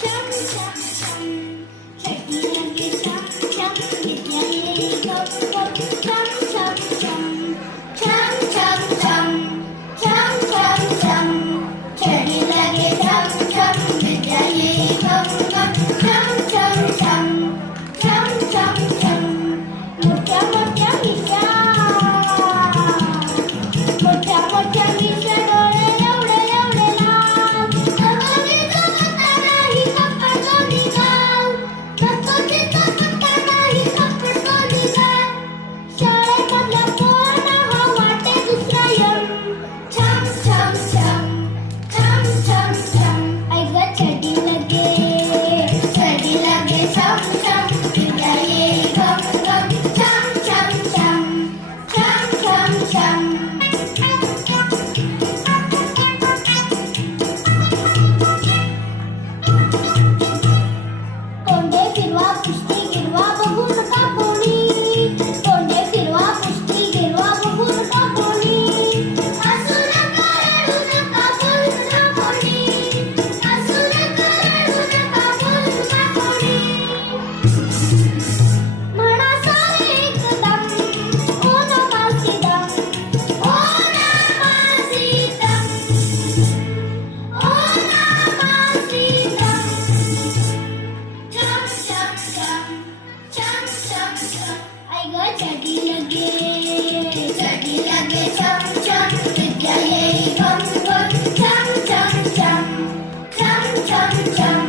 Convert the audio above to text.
छम छम छम छठी लगे छम छम विद्या येई गप गप छम छम छम छम छम छम छम छम छम छठी लगे छम छम विद्या येई गप गप छम छम छम छम छम छम मोठ्या मोठ्या मिशा मोठ्या मोठ्या मिशा डोळे एवढे एवढे लाल नकोजीचा पत्ता नाही कपड तो निघाल नकोजीचा पत्ता नाही कपड तो निघाल शाळेमधल्या पोरांना हा वाटे दुसरा यम छम छम छम छम छम छम ऐ ग छडी लगे छम छम विद्या येई गप गप छम छम छम छम छम छम तोंडे फिरवा पुष्टी गिरवा बघू नका कोणी तोंडे फिरवा पुष्टी गिरवा बघू नका कोणी हसू नका रडू नका बोलू नका कोणी हसू नका रडू नका बोलू नका कोणी म्हणा सारे एकदम ओ नमासी दम ओ नमासी दम ओ नमासी दम छम छम छम छम छम छम ऐ ग छडी लगे छम छम विद्या येई गप गप छम छम छम छम छम छम